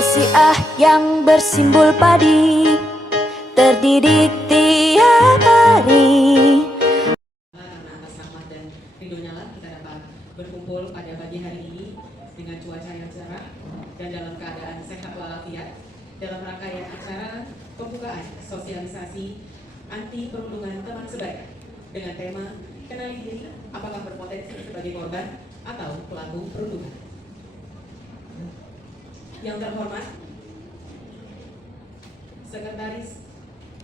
Nasiah yang bersimbol padi terdidik tiap hari. Karena atas rahmat dan ridhonya lah kita dapat berkumpul pada pagi hari ini dengan cuaca yang cerah dan dalam keadaan sehat walafiat dalam rangkaian acara pembukaan sosialisasi anti perundungan teman sebaya dengan tema kenali diri apakah berpotensi sebagai korban atau pelaku perundungan. Yang terhormat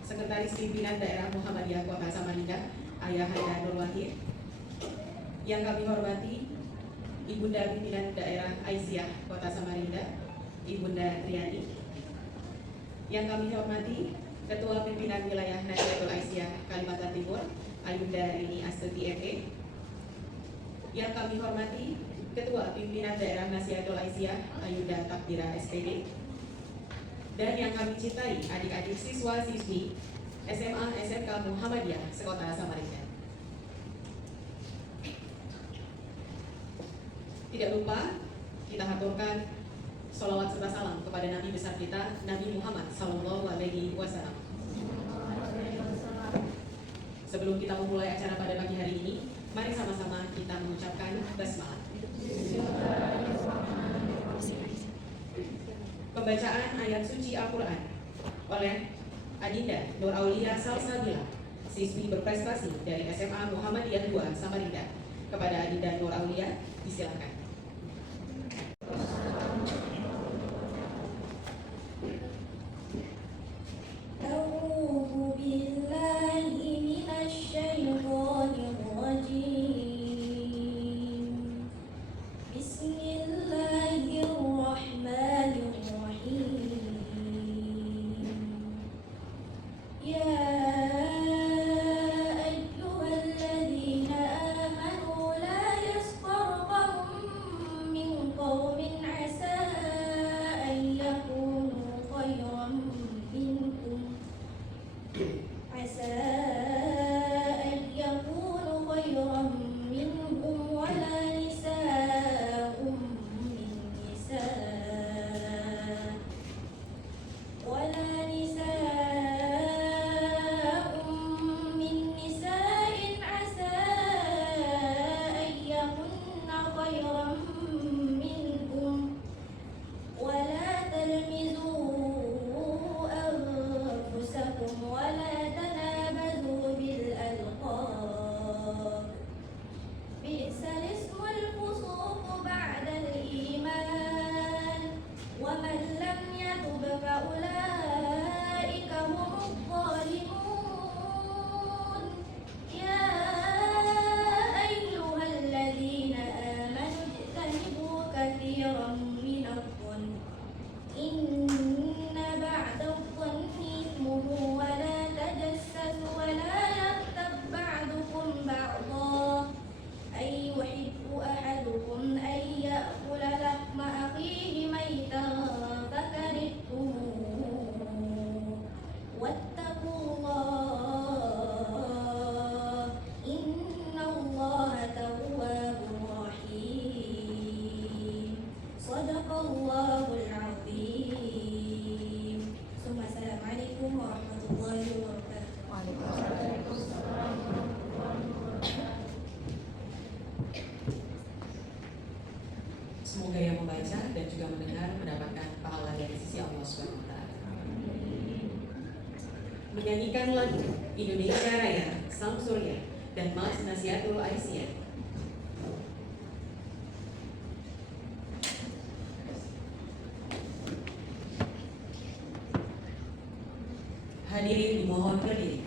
Sekretaris Pimpinan Daerah Muhammadiyah Kota Samarinda, Ayah Handa Nur Wahid. Yang kami hormati Ibunda Pimpinan Daerah Aisyah Kota Samarinda, Ibunda Triani. Yang kami hormati Ketua Pimpinan Wilayah Nahdlatul Aisyah Kalimantan Timur, Ayunda Rini Astuti MP. Yang kami hormati Ketua Pimpinan Daerah Nahdlatul Aisyah Ayunda Takbira SPD. Dan yang kami cintai adik-adik siswa-siswi SMA SMK Muhammadiyah Sekota Samarinda. Tidak lupa kita haturkan sholawat serta salam kepada Nabi besar kita, Nabi Muhammad SAW. Sebelum kita memulai acara pada pagi hari ini, mari sama-sama kita mengucapkan basmalah. Pembacaan ayat suci Al-Quran oleh Adinda Nur Aulia Salsabila, siswi berprestasi dari SMA Muhammadiyah 2 Samarinda. Kepada Adinda Nur Aulia, disilakan. Semoga yang membaca dan juga mendengar mendapatkan pahala dari sisi Allah SWT. Menyanyikan lagu Indonesia Raya, Salam Surya, dan Mas Nasihatul Aisyah. Hadirin dimohon berdiri.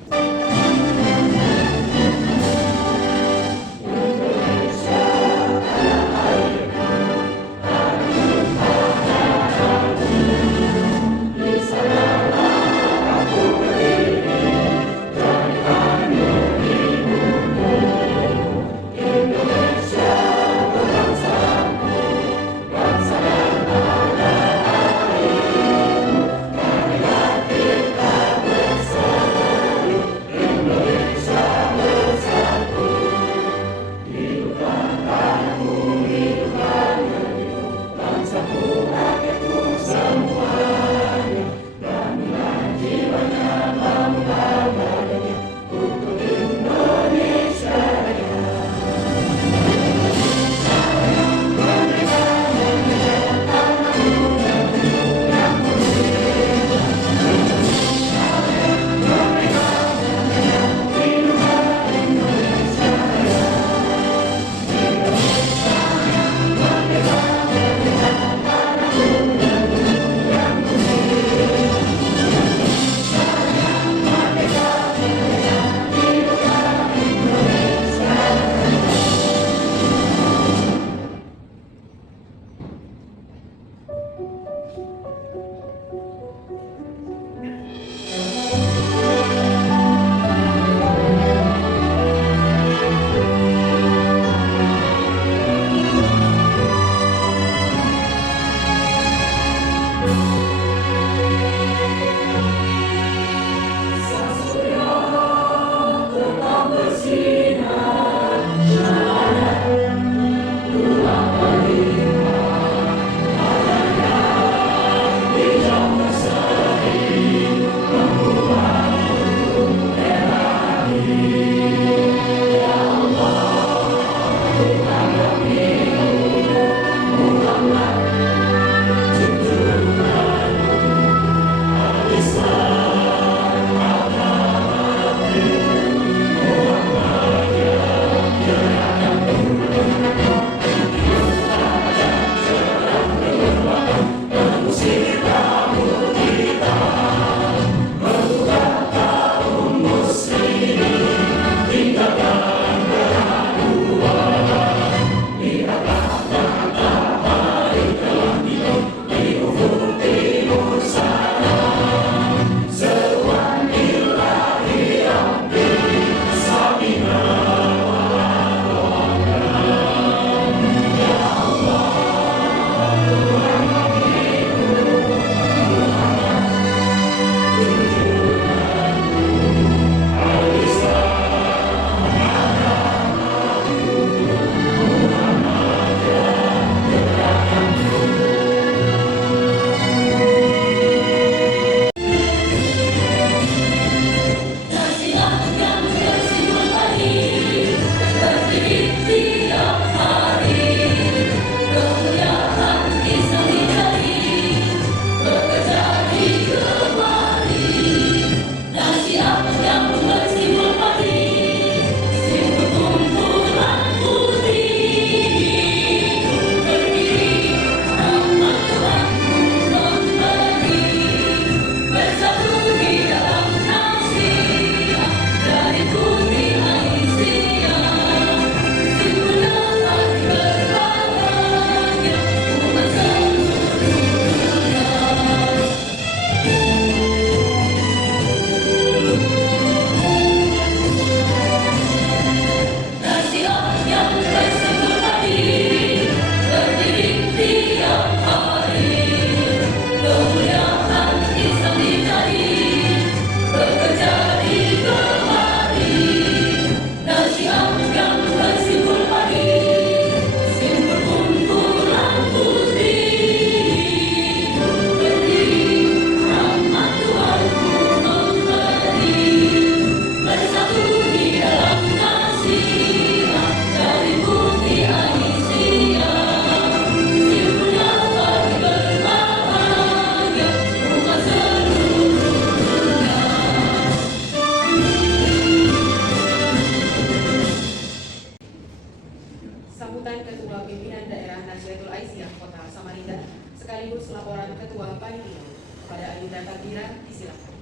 Nasihatul Aisyah Kota Samarinda sekaligus laporan Ketua Panitia kepada Ayunda Takbira, disilakan.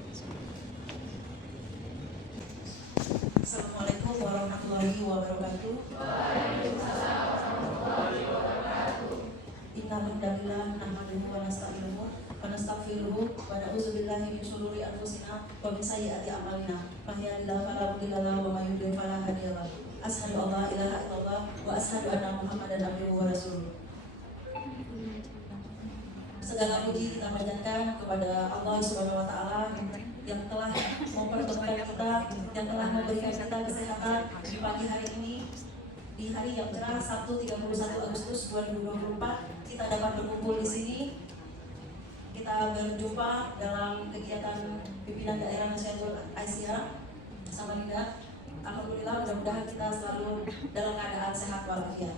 Assalamualaikum warahmatullahi wabarakatuh. Innalhamdalillah nahmaduhu wa nasta'inuhu wa nastaghfiruhu wa na'udzubillahi min syururi anfusina wa min sayyiati a'malina. May yahdihillahu fala mudilla lahu wa may yudlil fala hadiya lahu. Asyhadu an la ilaha illallah wa asyhadu anna Muhammadan abduhu wa rasuluh. Segala puji kita panjatkan kepada Allah Subhanahu wa taala yang telah mempertemukan kita, yang telah memberikan kita kesehatan di pagi hari ini, di hari yang cerah Sabtu 31 Agustus 2024. Kita dapat berkumpul di sini. Kita berjumpa dalam kegiatan pimpinan daerah Nasihatul Aisyah Samarinda. Alhamdulillah, mudah-mudahan kita selalu dalam keadaan sehat walafiat.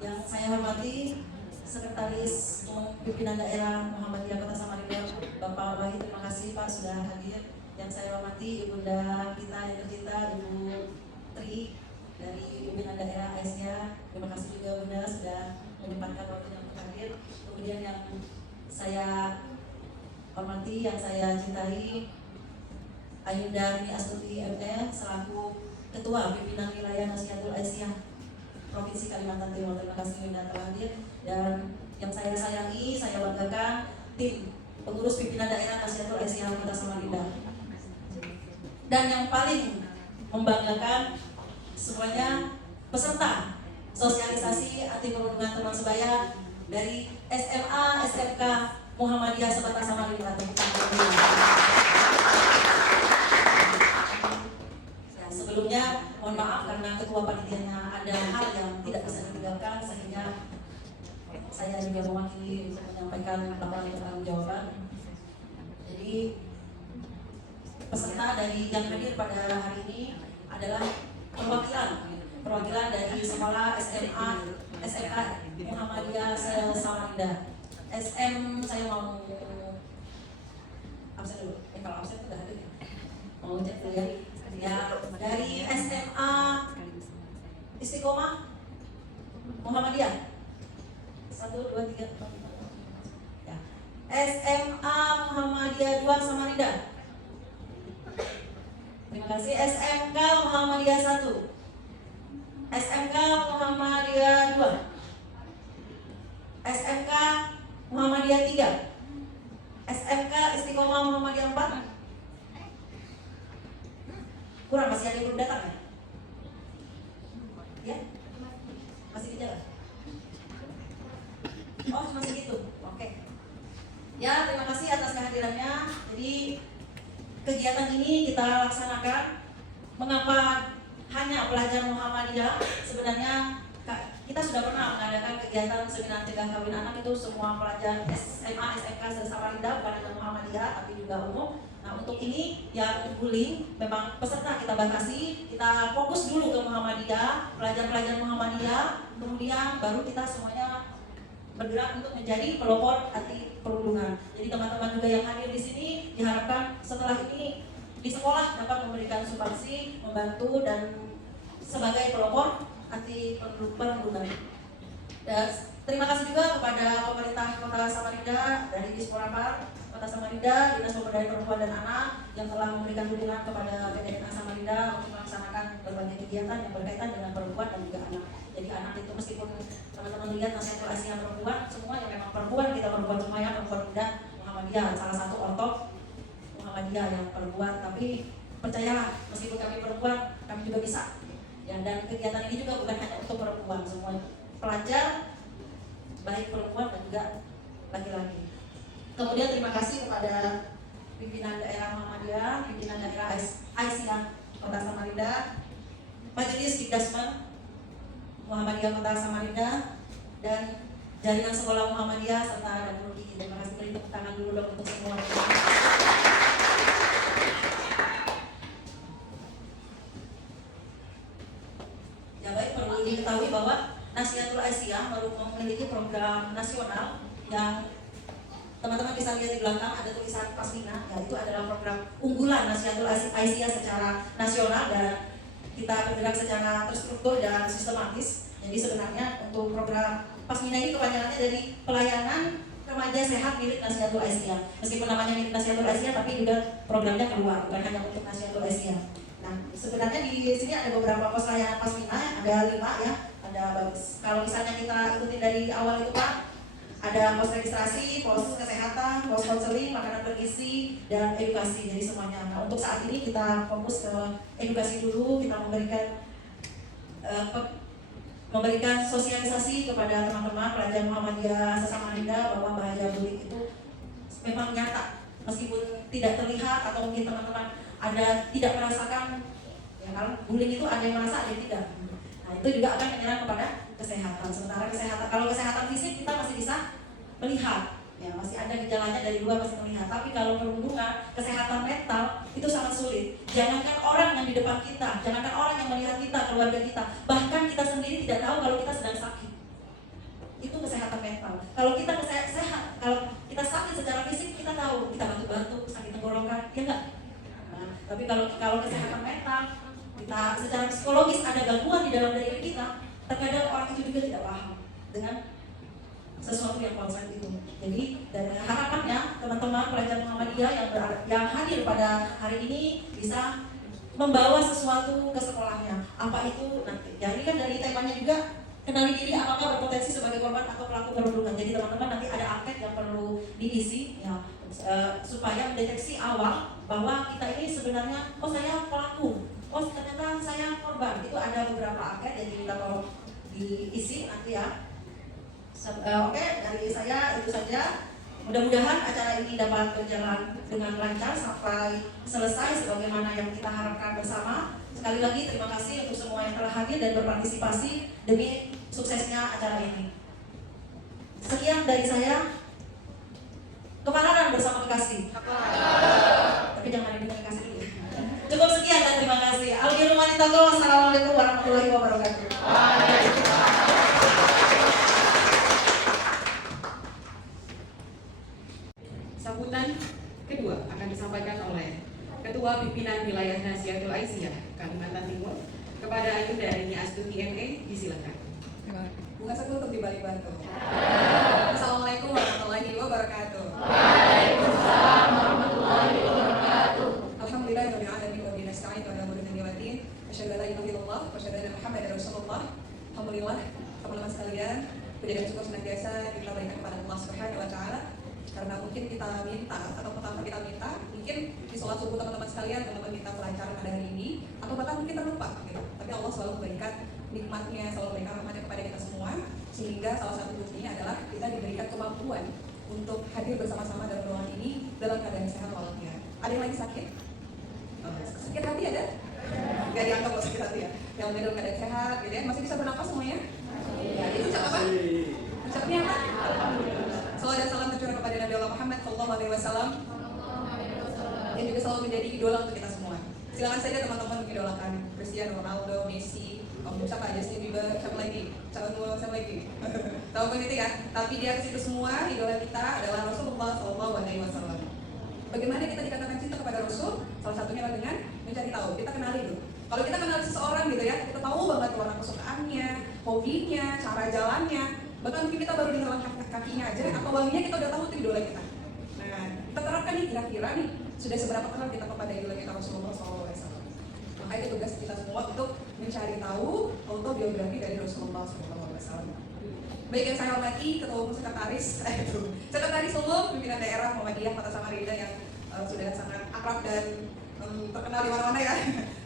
Yang saya hormati Sekretaris Umum Pimpinan Daerah Muhammadiyah Kota Samarinda, Bapak Wahid, terima kasih Pak sudah hadir. Yang saya hormati Ibunda kita yang tercinta, Ibu Tri dari Pimpinan Daerah Aisyah, terima kasih juga Bunda sudah menyempatkan waktunya untuk hadir. Kemudian yang saya hormati, yang saya cintai, Ayunda Rini Astuti MT selaku Ketua Pimpinan Wilayah Nasihatul Aisyah Provinsi Kalimantan Timur, terima kasih Ayunda telah hadir. Dan yang saya sayangi, saya banggakan tim pengurus pimpinan daerah Nasihatul Aisyah Kota Samarinda. Dan yang paling membanggakan semuanya peserta sosialisasi anti perundungan teman sebaya dari SMA SMK Muhammadiyah Kota Samarinda. Ya, sebelumnya mohon maaf karena ketua panitianya ada hal yang tidak bisa ditinggalkan, sehingga saya juga mewakili untuk menyampaikan laporan pertanggungjawaban. Jadi peserta dari yang hadir pada hari ini adalah perwakilan dari sekolah SMA SMK Muhammadiyah Samarinda. SM saya mau absen dulu. Kalau absen sudah hadir ya. Mau cek dulu ya. Ya, dari SMA Istiqomah Muhammadiyah 1, 2, 3, 4, 5. Ya. SMA Muhammadiyah 2 Samarinda. Terima kasih. SMK Muhammadiyah 1. SMK Muhammadiyah 2. SMK Muhammadiyah 3. SMK Istiqomah Muhammadiyah 4. Kurang, masih ada yang belum datang ya? Ya? Masih di jalan? Oh, cuma segitu. Oke. Ya, terima kasih atas kehadirannya. Jadi kegiatan ini kita laksanakan. Mengapa hanya pelajar Muhammadiyah? Sebenarnya kita sudah pernah mengadakan kegiatan seminar cegah kawin anak, itu semua pelajar SMA, SMK Samarinda, bukan hanya Muhammadiyah tapi juga umum. Nah, untuk ini yang bullying memang peserta kita batasi, kita fokus dulu ke Muhammadiyah, pelajar-pelajar Muhammadiyah, kemudian baru kita semuanya bergerak untuk menjadi pelopor anti perundungan. Jadi teman-teman juga yang hadir di sini diharapkan setelah ini di sekolah dapat memberikan sumbangsi, membantu dan sebagai pelopor anti perundungan. Dan terima kasih juga kepada pemerintah Kota Samarinda dari Disporapar Kota Samarinda, Dinas Pemberdayaan Perempuan dan Anak yang telah memberikan dukungan kepada PDNA Samarinda untuk melaksanakan berbagai kegiatan yang berkaitan dengan perempuan dan juga anak. Jadi anak itu meskipun teman-teman lihat Nasihatul Aisyah perempuan, semua yang memang perempuan, kita perempuan semuanya, perempuan muda Muhammadiyah, salah satu ortok Muhammadiyah yang perempuan. Tapi percayalah, meskipun kami perempuan, kami juga bisa. Ya, dan kegiatan ini juga bukan hanya untuk perempuan, semua pelajar, baik perempuan dan juga laki-laki. Kemudian terima kasih kepada pimpinan daerah Muhammadiyah, pimpinan daerah Aisyah Kota Samarinda, Majelis Dikdasmen Muhammadiyah Kota Samarinda, dan jaringan sekolah Muhammadiyah serta dan Ruki. Terima kasih, beri tepuk tangan dulu dong untuk semua. Ya baik, perlu diketahui bahwa Nasihatul Aisyah memiliki program nasional yang teman-teman bisa lihat di belakang ada tulisan Paslina, ya itu adalah program unggulan Nasihatul Aisyah secara nasional. Dan kita bergerak secara terstruktur dan sistematis. Jadi sebenarnya untuk program Pasmina ini kepanjangannya dari pelayanan remaja sehat milik Nasihatul Aisyah. Meskipun namanya milik Nasihatul Aisyah, tapi juga programnya keluar, bukan hanya untuk Nasihatul Aisyah. Nah, sebenarnya di sini ada beberapa pos layanan Pasmina, ada 5 ya. Ada bagus. Kalau misalnya kita ikutin dari awal itu Pak, ada pos registrasi, pos kesehatan, pos konseling, makanan bergizi, dan edukasi. Jadi semuanya. Nah, untuk saat ini kita fokus ke edukasi dulu. Kita memberikan sosialisasi kepada teman-teman pelajar Muhammadiyah Samarinda bahwa bahaya bullying itu memang nyata, meskipun tidak terlihat atau mungkin teman-teman ada tidak merasakan. Ya, kalau bullying itu ada yang merasa, ada yang tidak. Nah, itu juga akan menyerang kepada kesehatan. Sementara kalau kesehatan fisik kita masih bisa melihat, ya masih ada gejalanya dari luar masih melihat. Tapi kalau perhubungan kesehatan mental itu sangat sulit. Jangankan orang yang di depan kita, jangankan orang yang melihat kita, keluarga kita, bahkan kita sendiri tidak tahu kalau kita sedang sakit. Itu kesehatan mental. Kalau kita sehat, kalau kita sakit secara fisik kita tahu, kita batuk-batuk, sakit tenggorokan, ya enggak? Nah, tapi kalau kesehatan mental, kita secara psikologis ada gangguan di dalam diri kita, terkadang orang itu juga tidak paham dengan sesuatu yang konsep itu. Jadi dari harapannya teman-teman pelajar Muhammadiyah yang hadir pada hari ini bisa membawa sesuatu ke sekolahnya. Apa itu nanti? Ya ini kan dari temanya juga kenali diri apakah berpotensi sebagai korban atau pelaku perundungan. Jadi teman-teman nanti ada angket yang perlu diisi ya, supaya mendeteksi awal bahwa kita ini sebenarnya saya pelaku, ternyata saya korban. Itu ada beberapa angket yang kita tolong diisi nanti ya. Oke, dari saya itu saja. Mudah-mudahan acara ini dapat berjalan dengan lancar sampai selesai sebagaimana yang kita harapkan bersama. Sekali lagi terima kasih untuk semua yang telah hadir dan berpartisipasi demi suksesnya acara ini. Sekian dari saya. Kepalaran bersama kekasih. Tapi jangan dibilang kekasih dulu. Cukup sekian dan terima kasih. Assalamualaikum warahmatullahi wabarakatuh. Sambutan kedua akan disampaikan oleh Ketua Pimpinan Wilayah Nasihatul Aisyah Kalimantan Timur kepada Ayunda Rini Astuti ME, disilakan. Bunga satu untuk dibalik batu. Assalamualaikum warahmatullahi wabarakatuh. Waalaikumsalam warahmatullahi wabarakatuh. Alhamdulillahirabbil alamin wa bihi nasta'in wa na'udzu billahi min syarri asyhadu an la ilaha illallah wa asyhadu anna Muhammadar Rasulullah. Alhamdulillah, teman-teman sekalian, puji dan syukur senantiasa kita berikan kepada Allah Subhanahu wa taala. Karena mungkin kita minta atau pertama kita minta, mungkin di sholat subuh teman-teman sekalian teman-teman minta kelancaran pada hari ini, atau bahkan mungkin terlupa gitu. Tapi Allah selalu memberikan nikmatnya, selalu memberikan rahmatnya kepada kita semua, sehingga salah satu buktinya adalah kita diberikan kemampuan untuk hadir bersama-sama dalam ruangan ini dalam keadaan sehat walafiat. Ada yang lagi sakit? Sakit hati ada? Gak dianggap kalau sakit hati ya? Yang dalam keadaan sehat gitu ya, masih bisa bernafas semuanya? Ya, itu ucap apa? Ucapnya apa? Salawat dan salam tercurah kepada Nabi Allah Muhammad SAW yang juga selalu menjadi idola untuk kita semua. Silakan saja teman-teman mengidolakan Cristiano Ronaldo, Messi, siapa aja, Justin Bieber, siapa lagi? Tahu itu ya? Tapi di atas itu semua idola kita adalah Rasulullah SAW. Bagaimana kita dikatakan cinta kepada Rasul? Salah satunya adalah dengan mencari tahu. Kita kenali dulu. Kalau kita kenal seseorang gitu ya, kita tahu banget warna kesukaannya, hobinya, cara jalannya. Bahkan mungkin kita baru dengar langkah kakinya aja, atau wanginya kita udah tahu itu idola kita. Nah, kita terapkan nih kira-kira nih sudah seberapa kenal kita kepada idola kita Rasulullah SAW. Maka itu tugas kita semua untuk mencari tahu autobiografi dari Rasulullah SAW. Baik yang saya hormati Ketua Umum Sekretaris Umum Pimpinan Daerah Muhammadiyah Kota Samarinda yang sudah sangat akrab dan terkenal di mana-mana ya,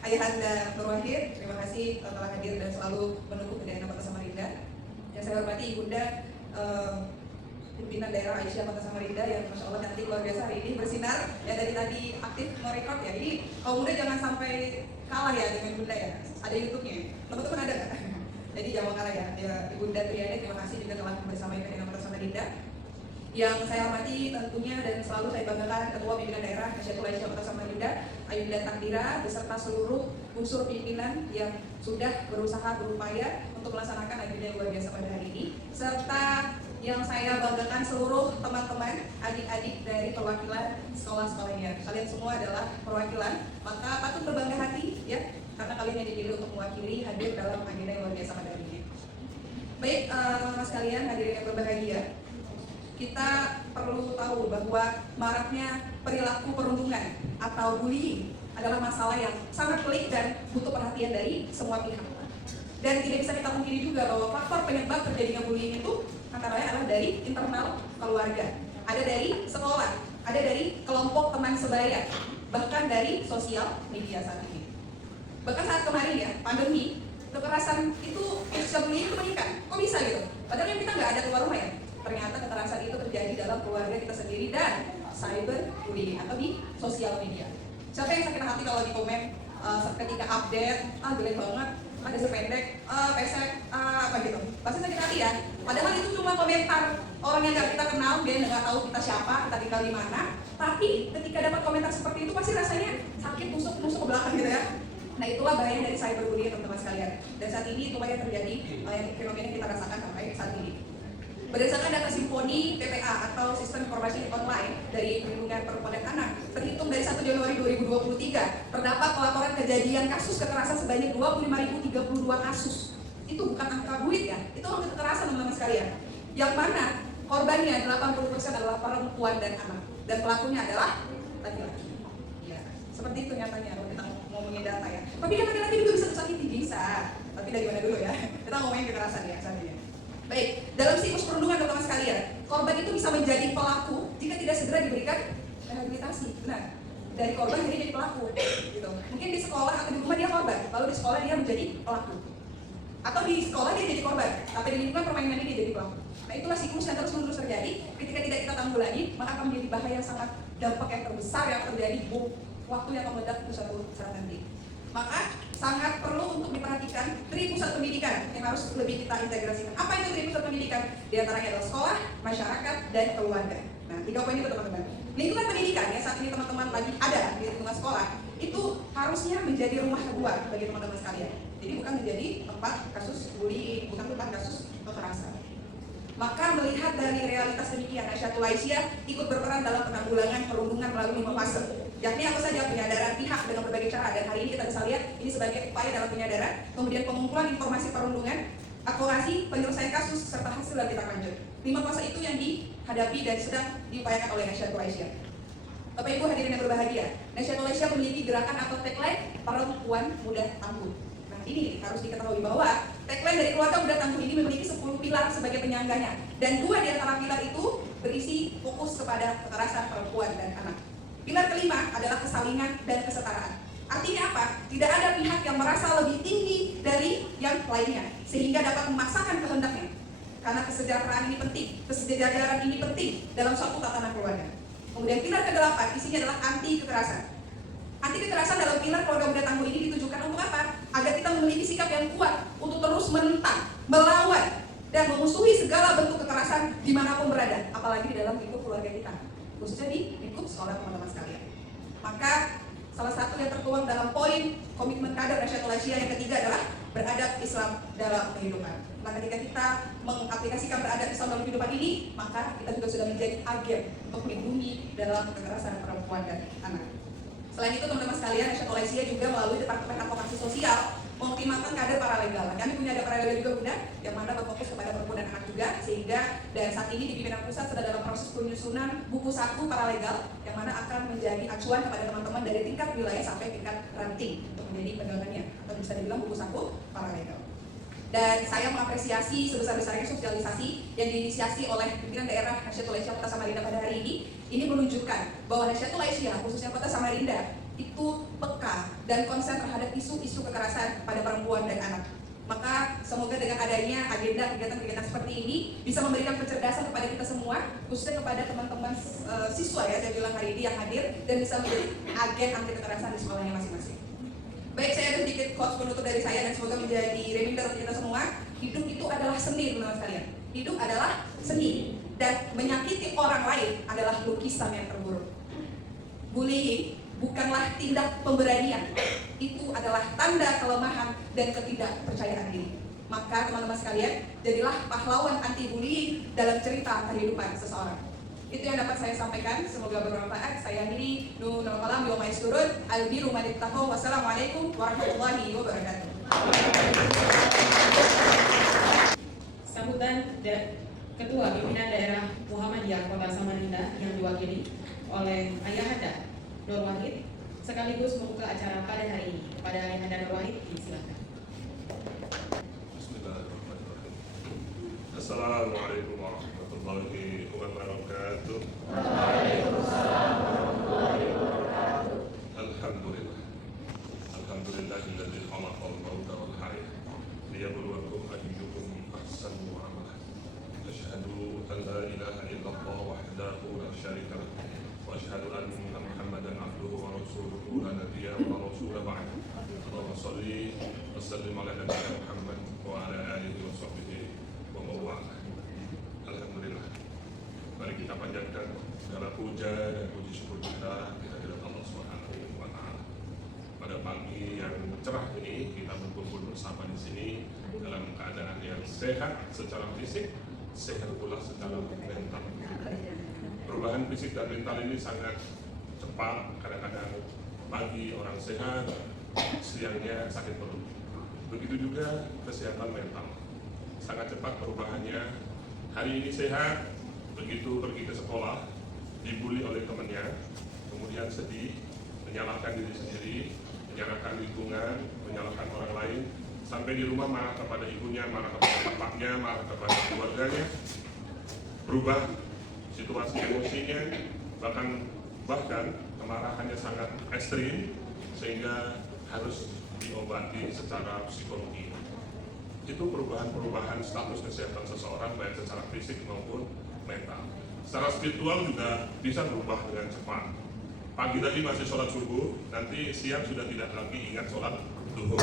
Ayahanda Nur Wahid. Terima kasih telah hadir dan selalu mendukung kedatangan Kota Samarinda. Yang saya hormati Ibunda Pimpinan Daerah Aisyah Kota Samarinda yang Masya Allah cantik luar biasa hari ini bersinar ya, dari tadi aktif merekod ya. Jadi kaum muda jangan sampai kalah ya dengan Bunda ya, ada YouTube-nya, teman-teman ada nggak? Jadi jangan kalah ya, Ibunda Triana terima kasih juga telah bersama dengan Kota Samarinda. Yang saya hormati tentunya dan selalu saya banggakan Ketua Pimpinan Daerah Nasihatul Aisyah Kota Samarinda Ayunda Takdira beserta seluruh unsur pimpinan yang sudah berusaha berupaya untuk melaksanakan agenda luar biasa pada hari ini, serta yang saya banggakan seluruh teman-teman adik-adik dari perwakilan sekolah-sekolahnya. Kalian semua adalah perwakilan, maka patut berbangga hati ya, karena kalian yang dipilih untuk mewakili hadir dalam agenda yang luar biasa pada hari ini. Baik, teman-teman sekalian, hadirin yang berbahagia, kita perlu tahu bahwa maraknya perilaku perundungan atau bullying adalah masalah yang sangat pelik dan butuh perhatian dari semua pihak. Dan tidak bisa kita pungkiri juga bahwa faktor penyebab terjadinya bullying itu antara lain adalah dari internal keluarga, ada dari sekolah, ada dari kelompok teman sebaya, bahkan dari sosial media saat ini. Bahkan saat kemarin ya, pandemi, kekerasan itu, sosial bullying itu meningkat. Kok bisa gitu? Padahal kan kita nggak ada keluar rumah ya. Ternyata kekerasan itu terjadi dalam keluarga kita sendiri dan cyber bullying atau di sosial media. Siapa yang sakit hati kalau di komen ketika update, jelek banget, ada sependek, pesek, apa gitu. Pasti sakit hati ya. Padahal itu cuma komentar orang yang nggak kita kenal, dia nggak tahu kita siapa, kita tinggal di mana. Tapi ketika dapat komentar seperti itu pasti rasanya sakit, nusuk ke belakang gitu ya. Nah itulah bahaya dari cyberbullying teman-teman sekalian. Dan saat ini itu banyak terjadi yang fenomena kita rasakan sampai saat ini. Berdasarkan data Simponi PPA atau Sistem Informasi Online dari Perlindungan Perempuan dan Anak, terhitung dari 1 Januari 2023, terdapat pelaporan kejadian kasus kekerasan sebanyak 25.032 kasus. Itu bukan angka duit ya, itu angka kekerasan teman-teman sekalian. Yang mana korbannya 80% adalah perempuan dan anak, dan pelakunya adalah laki-laki. Ya, seperti itu nyatanya kalau kita ngomongin data ya. Tapi kan laki-laki juga bisa tersakiti, bisa. Tapi dari mana dulu ya? Kita ngomongin kekerasan ya saat ini. Baik, dalam siklus perundungan teman-teman sekalian, korban itu bisa menjadi pelaku jika tidak segera diberikan rehabilitasi. Benar, dari korban jadi pelaku. Gitu. Mungkin di sekolah atau di rumah dia korban, lalu di sekolah dia menjadi pelaku. Atau di sekolah dia jadi korban, tapi di lingkungan permainan ini dia jadi pelaku. Nah itulah siklus yang terus-menerus terjadi. Ketika tidak kita tanggulangi, maka akan menjadi bahaya sangat dampak yang terbesar yang terjadi waktu yang akan meledak itu suatu saat nanti. Maka sangat perlu untuk diperhatikan 3 pusat pendidikan yang harus lebih kita integrasikan. Apa itu 3 pusat pendidikan? Di antaranya adalah sekolah, masyarakat, dan keluarga. Nah, 3 poin itu teman-teman. Lingkungan pendidikan ya saat ini teman-teman lagi ada di lingkungan sekolah itu harusnya menjadi rumah kedua bagi teman-teman sekalian. Jadi bukan menjadi tempat kasus bullying, bukan tempat kasus kekerasan. Maka melihat dari realitas demikian, Nasyatul Aisyah ikut berperan dalam penanggulangan perundungan melalui 5 fase. Yakni apa saja? Penyadaran pihak dengan berbagai cara, dan hari ini kita bisa lihat ini sebagai upaya dalam penyadaran, kemudian pengumpulan informasi perundungan, advokasi, penyelesaian kasus, serta hasil dan tindak lanjut. 5 fase itu yang dihadapi dan sedang diupayakan oleh Nasyatul Aisyah. Bapak Ibu hadirin yang berbahagia, Nasyatul Aisyah memiliki gerakan atau tagline perempuan muda tangguh. Nah ini harus diketahui bahwa tagline dari keluarga muda tangguh ini memiliki 10 pilar sebagai penyangganya, dan 2 di antara pilar itu berisi fokus kepada kekerasan perempuan dan anak. Pilar kelima adalah kesalingan dan kesetaraan. Artinya apa? Tidak ada pihak yang merasa lebih tinggi dari yang lainnya, sehingga dapat memaksakan kehendaknya. Karena kesejahteraan ini penting, kesejajaran ini penting dalam suatu tatanan keluarga. Kemudian pilar ke-8 isinya adalah anti kekerasan. Anti kekerasan dalam pilar keluarga muda tangguh ini ditujukan untuk apa? Agar kita memiliki sikap yang kuat untuk terus menentang, melawan, dan memusuhi segala bentuk kekerasan dimanapun berada, apalagi di dalam lingkup keluarga kita, khususnya di lingkup sekolah teman-teman sekalian. Maka salah satu yang tertuang dalam poin komitmen kader Nasyatul Aisyah yang ketiga adalah beradab Islam dalam kehidupan. Nah ketika kita mengaplikasikan beradab Islam dalam kehidupan ini, maka kita juga sudah menjadi agen untuk melindungi dalam kekerasan perempuan dan anak. Selain itu teman-teman sekalian, Nasyatul Aisyah juga melalui Departemen Advokasi Sosial mengoptimalkan kader paralegal. Kami punya ada paralegal juga Bunda, yang mana berfokus kepada perempuan dan anak juga, sehingga dan saat ini di pimpinan pusat sedang dalam proses penyusunan buku saku paralegal, yang mana akan menjadi acuan kepada teman-teman dari tingkat wilayah sampai tingkat ranting untuk menjadi pegangannya, atau bisa dibilang buku saku paralegal. Dan saya mengapresiasi sebesar-besarnya sosialisasi yang diinisiasi oleh pimpinan daerah Nasyatul Aisyah Kota Samarinda pada hari ini. Ini menunjukkan bahwa Nasyatul Aisyah, khususnya Kota Samarinda, itu peka dan konsen terhadap isu-isu kekerasan pada perempuan dan anak. Maka semoga dengan adanya agenda kegiatan-kegiatan seperti ini bisa memberikan pencerdasan kepada kita semua, khususnya kepada teman-teman siswa ya, saya bilang hari ini yang hadir, dan bisa menjadi agen anti kekerasan di sekolahnya masing-masing. Baik, saya ada sedikit quotes penutup dari saya dan semoga menjadi reminder untuk kita semua. Hidup itu adalah seni teman-teman sekalian. Hidup adalah seni, dan menyakiti orang lain adalah lukisan yang terburuk. Bullying bukanlah tindak pemberanian, itu adalah tanda kelemahan dan ketidakpercayaan diri. Maka teman-teman sekalian, jadilah pahlawan anti bullying dalam cerita kehidupan seseorang. Itu yang dapat saya sampaikan, semoga bermanfaat. Saya akhiri nun kalam yoma isturun albiru manittaqau. Wassalamualaikum warahmatullahi wabarakatuh. Sambutan Ketua Pimpinan Daerah Muhammadiyah Kota Samarinda yang diwakili oleh Ayahanda Nur Wahid sekaligus membuka acara pada hari ini. Kepada Ayahanda Nur Wahid, silakan. Bismillahirrahmanirrahim. Assalamualaikum warahmatullahi wabarakatuh. Alhamdulillah. Alhamdulillahilladzi khalaqal mauta wal hayata liyabluwakum ayyukum ahsanu amala. Asyhadu an la ilaha illallah wahdahu la syarika lah. Wa asyhadu anna Muhammadan abduhu wa rasuluhu la nabiyya wa rasula ba'd. Allahumma shalli wa sallim ala nabiyyina Muhammad wa ala alihi wa sahbihi wa mawala. Alhamdulillah. Mari kita panjatkan segala puja dan puji syukur kita kehadirat Allah Subhanahu wa taala. Pada pagi yang cerah ini kita berkumpul bersama di sini dalam keadaan yang sehat secara fisik, sehat pula secara mental. Perubahan fisik dan mental ini sangat cepat. Kadang-kadang pagi orang sehat, siangnya sakit perut. Begitu juga kesehatan mental. Sangat cepat perubahannya. Hari ini sehat, begitu pergi ke sekolah, dibully oleh temannya, kemudian sedih, menyalahkan diri sendiri, menyalahkan lingkungan, menyalahkan orang lain, sampai di rumah marah kepada ibunya, marah kepada bapaknya, marah kepada keluarganya, berubah situasi emosinya, bahkan kemarahannya sangat ekstrim, sehingga harus diobati secara psikologi. Itu perubahan-perubahan status kesehatan seseorang baik secara fisik maupun mental. Secara spiritual juga bisa berubah dengan cepat. Pagi tadi masih sholat subuh, nanti siang sudah tidak lagi ingat sholat duhur.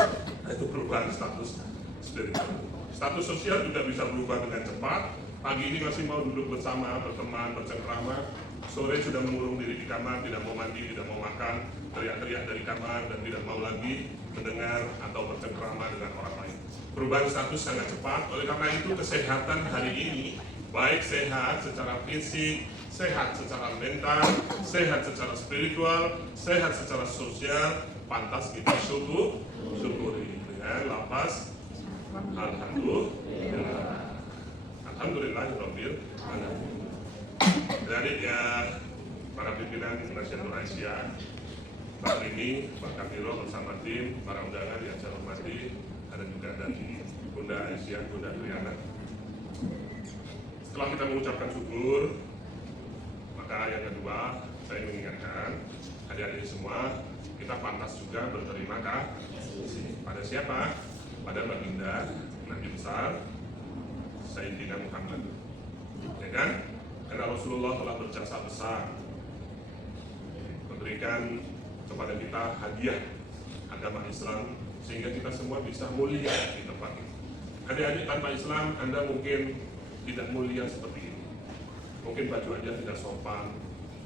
Itu perubahan status spiritual. Status sosial juga bisa berubah dengan cepat. Pagi ini masih mau duduk bersama, berteman, bercengkrama. Sore sudah mengurung diri di kamar, tidak mau mandi, tidak mau makan, teriak-teriak dari kamar dan tidak mau lagi mendengar atau bercengkrama dengan orang lain. Perubahan status sangat cepat. Oleh karena itu kesehatan hari ini baik sehat secara fisik, sehat secara mental, sehat secara spiritual, sehat secara sosial, pantas kita syukuri dengan lafaz alhamdulillah. Alhamdulillahirabbil alamin. Jadi ya para pimpinan Nasional Asia, Pak Rini, Pak Kamilo bersama tim, para undangan yang saya hormati, ada juga dari Bunda Aisyah, Bunda Triana. Setelah kita mengucapkan syukur, maka yang kedua saya mengingatkan adik-adik semua, kita pantas juga berterima kasih pada siapa? Pada baginda Nabi besar Sayyidina Muhammad, ya kan? Karena Rasulullah telah berjasa besar memberikan kepada kita hadiah agama Islam sehingga kita semua bisa mulia di tempat ini. Adik-adik, tanpa Islam Anda mungkin tidak mulia seperti ini. Mungkin baju Anda tidak sopan.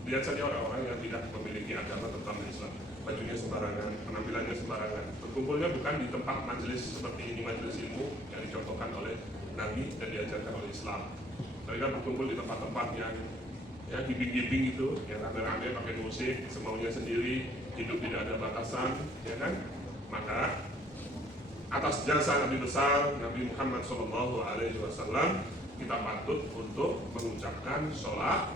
Lihat saja orang-orang yang tidak memiliki agama terutama Islam. Bajunya sembarangan, penampilannya sembarangan. Berkumpulnya bukan di tempat majelis seperti ini, majelis ilmu yang dicontohkan oleh Nabi dan diajarkan oleh Islam. Mereka berkumpul di tempat-tempat yang ya gibing-gibing itu, yang rame-rame pakai musik, semaunya sendiri, hidup tidak ada batasan, ya kan? Maka atas jasa Nabi besar Nabi Muhammad SAW, kita patut untuk mengucapkan sholawat.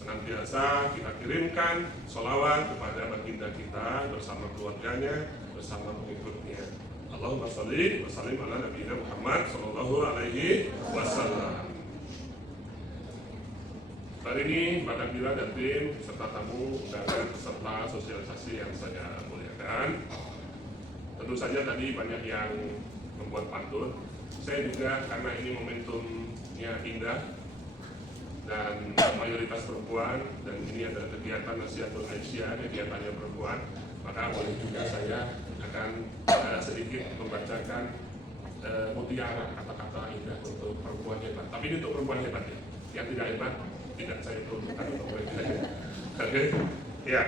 Senantiasa kita kirimkan sholawat kepada baginda kita bersama keluarganya, bersama pengikutnya. Allahumma sholli wa sallim ala nabiyina Muhammad sallallahu alaihi wasallam. Hari ini Mbak Nabila dan tim serta tamu undangan peserta sosialisasi yang saya muliakan. Tentu saja tadi banyak yang membuat pantun. Saya juga karena ini momentumnya indah dan mayoritas perempuan dan ini adalah kegiatan Nasihatul Aisyah, kegiatannya perempuan, maka boleh juga saya akan sedikit membacakan mutiara kata-kata indah untuk perempuan hebat. Tapi ini untuk perempuan hebat ya, yang tidak hebat tidak saya peruntukkan untuk mereka. Oke, ya.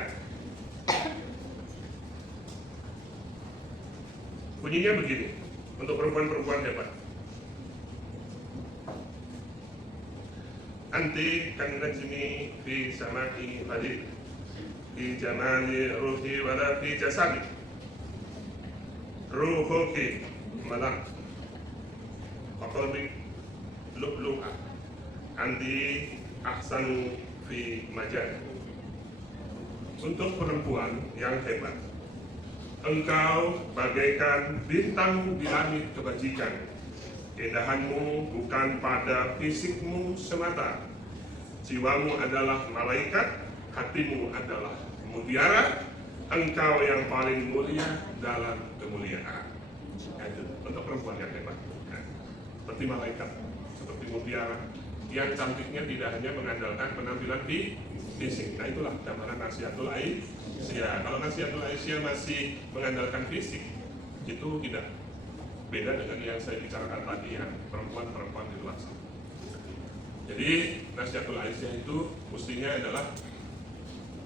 Bunyinya begini untuk perempuan-perempuan hebat. Anti kan najmi fi sama'i hadid fi jamali ruhi wala fi jasadi. Ruhuki malam Faqalbi lu'lu'a Anti ahsanu fi majal. Untuk perempuan yang hebat, engkau bagaikan bintang di langit kebajikan. Keindahanmu bukan pada fisikmu semata. Jiwamu adalah malaikat, hatimu adalah mutiara. Engkau yang paling mulia dalam kemuliaan. Itu untuk perempuan yang hebat. Seperti malaikat, seperti mutiara. Yang cantiknya tidak hanya mengandalkan penampilan fisik. Nah itulah gambaran Nasihatul Aisyah. Kalau Nasihatul Aisyah masih mengandalkan fisik, itu tidak beda dengan yang saya bicarakan tadi, yang perempuan-perempuan di luar sana. Jadi Nasihatul Aisyah itu mestinya adalah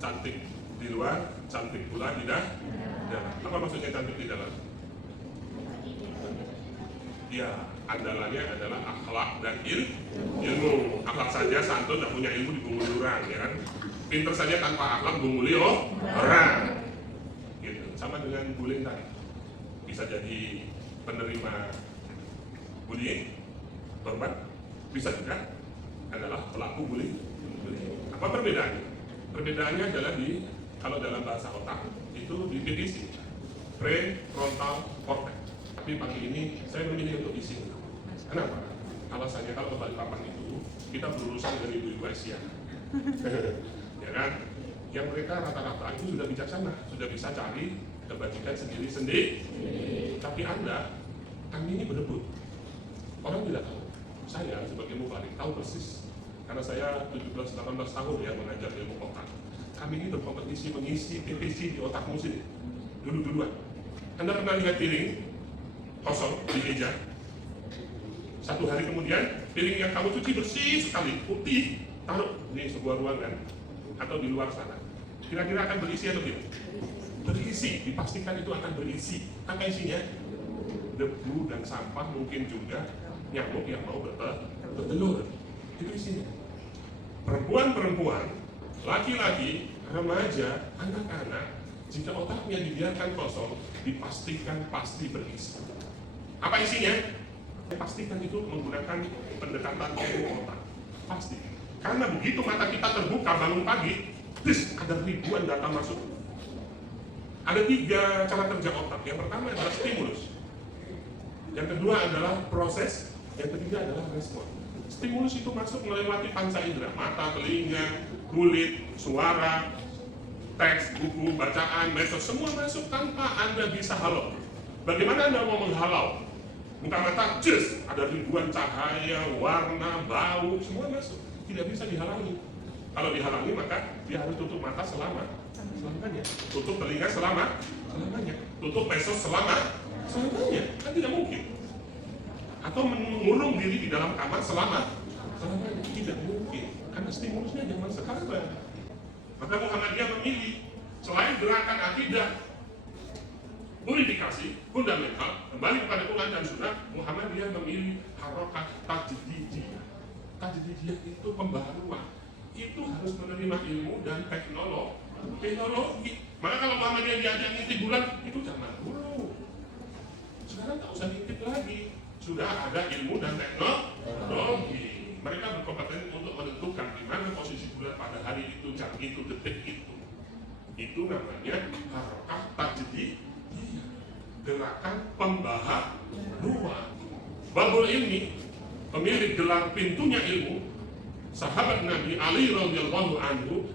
cantik di luar, cantik pula di dalam. Apa maksudnya cantik di dalam? Ya, andalannya adalah akhlak dan ilmu. Akhlak saja santun, tidak punya ilmu dibunguli orang, ya kan? Pinter saja tanpa akhlak bunguli orang. Gitu. Sama dengan bullying tadi. Bisa jadi penerima bullying, korban, bisa juga adalah pelaku bullying. Apa perbedaannya? Perbedaannya adalah kalau dalam bahasa otak itu dividisi prefrontal cortex. Tapi pagi ini saya memilih untuk isi. Kenapa? Alasannya kalau ke Balikpapan itu kita berurusan dengan ibu-ibu Asia, ya kan? Yang mereka rata-rata itu sudah bijaksana, sudah bisa cari kebajikan sendiri-sendiri. Tapi kami ini berebut. Orang tidak tahu. Saya sebagai mubalik tahu persis. Karena saya 17-18 tahun ya mengajar ilmu otak. Kami ini berkompetisi mengisi PVC di otakmu sini. Dulu-duluan. Anda pernah lihat piring kosong di meja? Satu hari kemudian piring yang kamu cuci bersih sekali, putih, taruh di sebuah ruangan atau di luar sana. Kira-kira akan berisi atau tidak? Berisi, dipastikan itu akan berisi. Apa isinya? Debu dan sampah, mungkin juga nyamuk yang mau bertelur. Itu isinya. Perempuan-perempuan, laki-laki, remaja, anak-anak, jika otaknya dibiarkan kosong, dipastikan pasti berisi. Apa isinya? Pastikan itu menggunakan pendekatan otak. Pasti. Karena begitu mata kita terbuka bangun pagi, ada ribuan data masuk. Ada 3 cara kerja otak. Yang pertama adalah stimulus. Yang kedua adalah proses. Yang ketiga adalah respon. Stimulus itu masuk melewati panca indera, mata, telinga, kulit, suara, teks, buku, bacaan, medsos, semua masuk tanpa Anda bisa halau. Bagaimana Anda mau menghalau? Buka mata, just ada ribuan cahaya, warna, bau, semua masuk. Tidak bisa dihalangi. Kalau dihalangi maka dia harus tutup mata selamanya. Tutup telinga selamanya. Tutup medsos selamanya. Kan tidak mungkin. Atau mengurung diri di dalam kamar selamanya. Tidak mungkin. Karena stimulusnya zaman sekarang. Maka Muhammadiyah memilih selain gerakan akidah, purifikasi, fundamental, kembali kepada Quran dan Sunnah, Muhammadiyah memilih harokat tajdidiyah. Tajdidiyah itu pembaharuan. Itu harus menerima ilmu dan teknologi. Maka kalau Muhammadiyah diajak ngintip bulan, itu zaman dulu. Sekarang tak usah ngintip lagi. Sudah ada ilmu dan teknologi. Mereka berkompeten untuk menentukan di mana posisi bulan pada hari itu, jam itu, detik itu. Itu namanya harokat tajdidiyah. Gerakan pembaharuan. Babul ini pemilik gelar pintunya ilmu, sahabat Nabi Ali radhiyallahu anhu.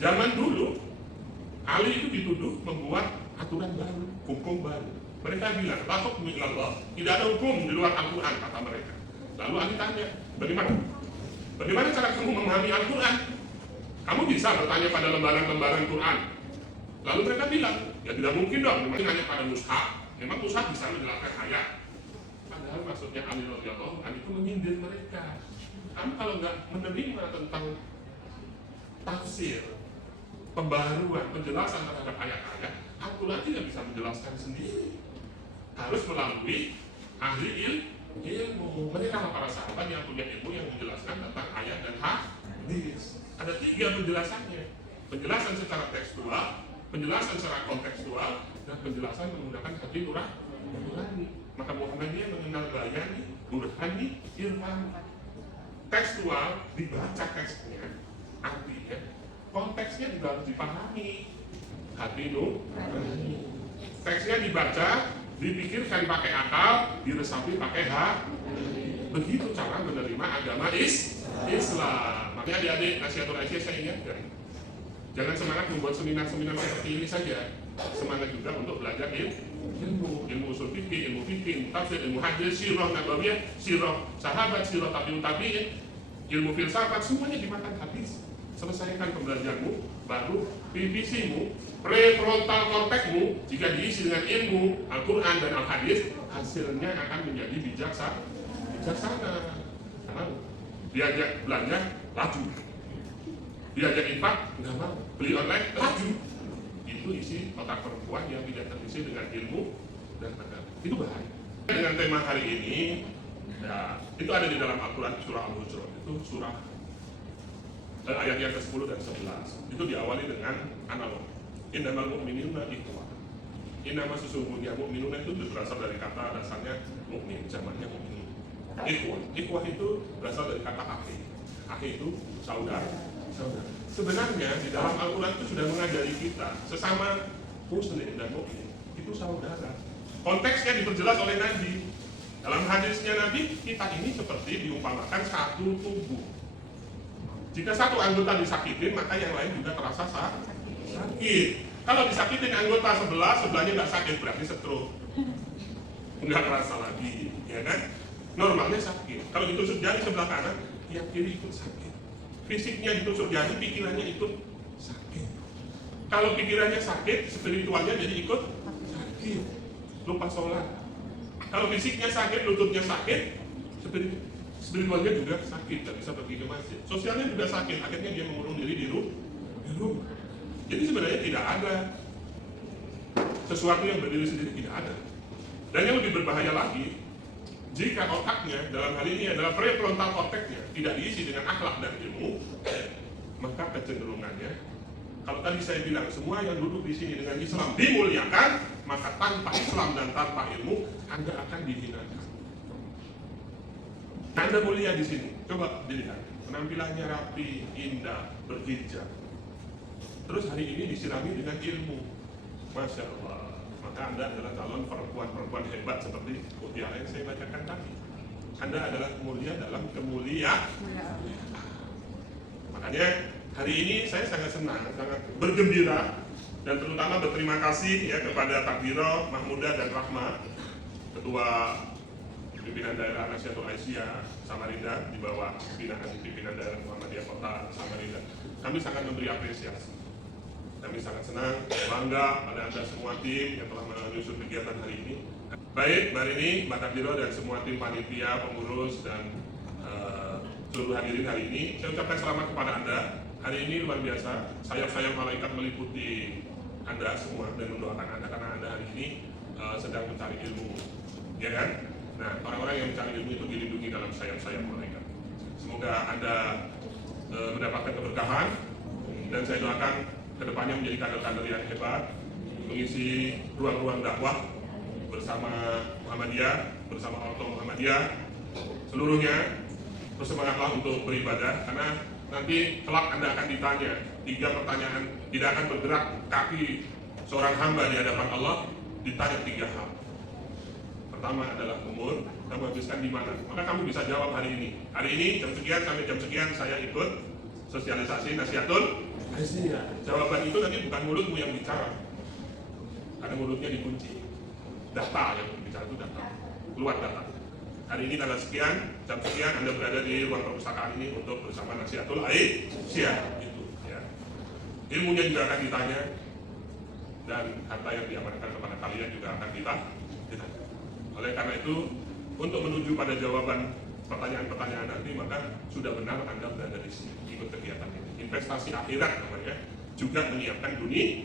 Zaman dulu Ali itu dituduh membuat aturan baru, hukum baru. Mereka bilang, la hukmu illallah, tidak ada hukum di luar Al-Quran, kata mereka. Lalu Ali tanya, bagaimana cara kamu memahami Al-Quran? Kamu bisa bertanya pada lembaran-lembaran Quran. Lalu mereka bilang, ya tidak mungkin dong, memang hanya pada mushaf. Memang mushaf bisa menjelaskan ayat. Padahal maksudnya Ali radhiyallahu anhu itu menyindir mereka. Kamu kalau nggak menerima tentang tafsir, pembaharuan, penjelasan terhadap ayat-ayat, Al-Quran tidak bisa menjelaskan sendiri. Harus melalui ahli ilmu. Mereka para sahabat yang punya ilmu yang menjelaskan tentang ayat dan hadis. Ada 3 penjelasannya. Penjelasan secara tekstual, penjelasan secara kontekstual, dan penjelasan menggunakan hati nurani. Maka Muhammadiyah mengenal bayani, burhani, irfan. Tekstual dibaca teksnya, artinya konteksnya juga harus dipahami. Hati nurani. Teksnya dibaca, dipikirkan pakai akal, diresapi pakai hati. Begitu cara menerima agama Islam. Makanya adik-adik Nasihatul Aisyah saya ingatkan, jangan semangat membuat seminar-seminar seperti ini saja. Semangat juga untuk belajar ilmu usul fikih, ilmu tafsir, ilmu hadis, sirah nabawiyah, sirah sahabat, sirah tabi'ut tabi'in, ilmu filsafat, semuanya dimakan habis. Selesaikan pembelajaranmu, baru visimu, prefrontal kortekmu jika diisi dengan ilmu Al-Quran dan Al-Hadis, hasilnya akan menjadi bijaksana. Diajak belanja, laju. Diajak infak, nggak mau. Beli online, laju. Itu isi otak perempuan yang tidak terisi dengan ilmu dan agama. Itu bahaya. Dengan tema hari ini, ya, itu ada di dalam Al-Quran surah Al-Hujurat. Itu surah ayat yang ke-10 dan 11. Itu diawali dengan analog. Innamal mu'minuna ikhwah. Innama sesungguhnya mu'minuna itu berasal dari kata dasarnya mukmin, jamaknya mu'min. Ikhwah itu berasal dari kata akhi. Akhi itu saudara. Sebenarnya di dalam Al-Quran itu sudah mengajari kita sesama muslim dan mukmin itu saudara. Konteksnya diperjelas oleh Nabi. Dalam hadisnya Nabi, kita ini seperti diumpamakan satu tubuh. Jika satu anggota disakitin, maka yang lain juga terasa sakit. Kalau disakitin anggota sebelahnya nggak sakit, berarti stroke. Nggak terasa lagi, ya kan? Normalnya sakit. Kalau ditusuk jari sebelah kanan, yang kiri ikut sakit. Fisiknya ditusuk jari, pikirannya ikut sakit. Kalau pikirannya sakit, spiritualnya jadi ikut sakit. Lupa sholat. Kalau fisiknya sakit, lututnya sakit, spiritualnya juga sakit, tak bisa pergi ke masjid. Sosialnya juga sakit, akhirnya dia mengurung diri di rumah. Jadi sebenarnya tidak ada sesuatu yang berdiri sendiri, tidak ada. Dan yang lebih berbahaya lagi, jika otaknya dalam hal ini adalah prefrontal cortexnya tidak diisi dengan akhlak dan ilmu, maka kecenderungannya, kalau tadi saya bilang semua yang duduk di sini dengan Islam dimuliakan, maka tanpa Islam dan tanpa ilmu Anda akan dihinakan. Anda mulia di sini, coba dilihat penampilannya rapi, indah, berhijab. Terus hari ini disirami dengan ilmu, Masya Allah. Maka Anda adalah calon perempuan-perempuan hebat seperti mutiara yang saya bacakan tadi. Anda adalah mulia dalam kemuliaan. Makanya hari ini saya sangat senang, sangat bergembira, dan terutama berterima kasih ya kepada Takbiro, Mahmuda, dan Rahma, Ketua Pimpinan Daerah Nasihatul Aisyah Samarinda di bawah binaan Pimpinan Daerah Muhammadiyah Kota Samarinda. Kami sangat memberi apresiasi. Kami sangat senang, bangga pada Anda semua tim yang telah menyusun kegiatan hari ini. Baik, Mbak Rini, Mbak Takbiro, dan semua tim panitia, pengurus, dan seluruh hadirin hari ini, saya ucapkan selamat kepada Anda. Hari ini luar biasa, sayap-sayap malaikat meliputi Anda semua dan mendoakan Anda karena Anda hari ini sedang mencari ilmu, ya kan? Nah, orang-orang yang mencari ilmu itu dilindungi dalam sayap-sayap malaikat. Semoga Anda mendapatkan keberkahan, dan saya doakan kedepannya menjadi kader-kader yang hebat, mengisi ruang-ruang dakwah bersama Muhammadiyah, bersama Orto Muhammadiyah, seluruhnya bersemangatlah untuk beribadah, karena nanti kelak Anda akan ditanya 3 pertanyaan, tidak akan bergerak kaki seorang hamba di hadapan Allah, ditanya 3 hal. Pertama adalah umur, kamu habiskan di mana? Maka kamu bisa jawab hari ini. Hari ini jam sekian sampai jam sekian saya ikut sosialisasi Nasihatul Aisyah. Jawaban itu nanti bukan mulutmu yang bicara, karena mulutnya dikunci. Data yang bicara itu data, keluar data. Hari ini tanggal sekian, jam sekian Anda berada di ruang perpustakaan ini untuk bersama Nasihatul Aisyah. Itu, ya. Ilmunya juga akan ditanya, dan harta yang diamankan kepada kalian juga akan ditanya. Oleh karena itu, untuk menuju pada jawaban pertanyaan-pertanyaan nanti, maka sudah benar Anda berada di sini ikut kegiatan ini. Investasi akhirat namanya, juga menyiapkan dunia.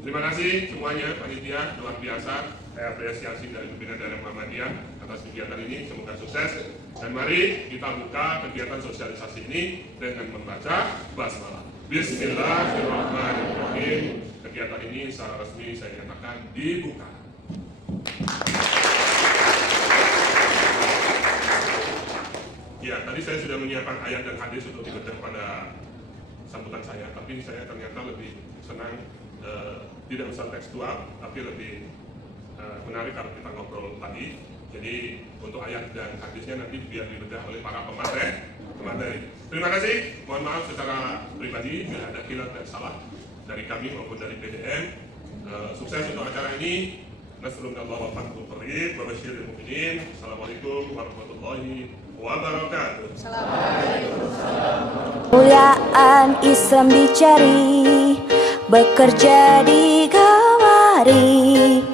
Terima kasih semuanya, panitia luar biasa. Saya apresiasi dari pimpinan daerah Muhammadiyah atas kegiatan ini, semoga sukses. Dan mari kita buka kegiatan sosialisasi ini dengan membaca basmalah. Bismillahirrahmanirrahim. Kegiatan ini secara resmi saya nyatakan dibuka. Ya, tadi saya sudah menyiapkan ayat dan hadis untuk dibaca pada sambutan saya, tapi saya ternyata lebih senang tidak usah tekstual, tapi lebih menarik kalau kita ngobrol tadi. Jadi untuk ayat dan hadisnya nanti biar dibedah oleh para pemateri. Terima kasih. Mohon maaf secara pribadi bila ada khilaf dan salah dari kami maupun dari PDM. Sukses untuk acara ini. Nasrullah wa fathul qarib wa basyiril mu'minin. Assalamualaikum warahmatullahi wabarakatuh. Kemuliaan Islam dicari, bekerja di kamari.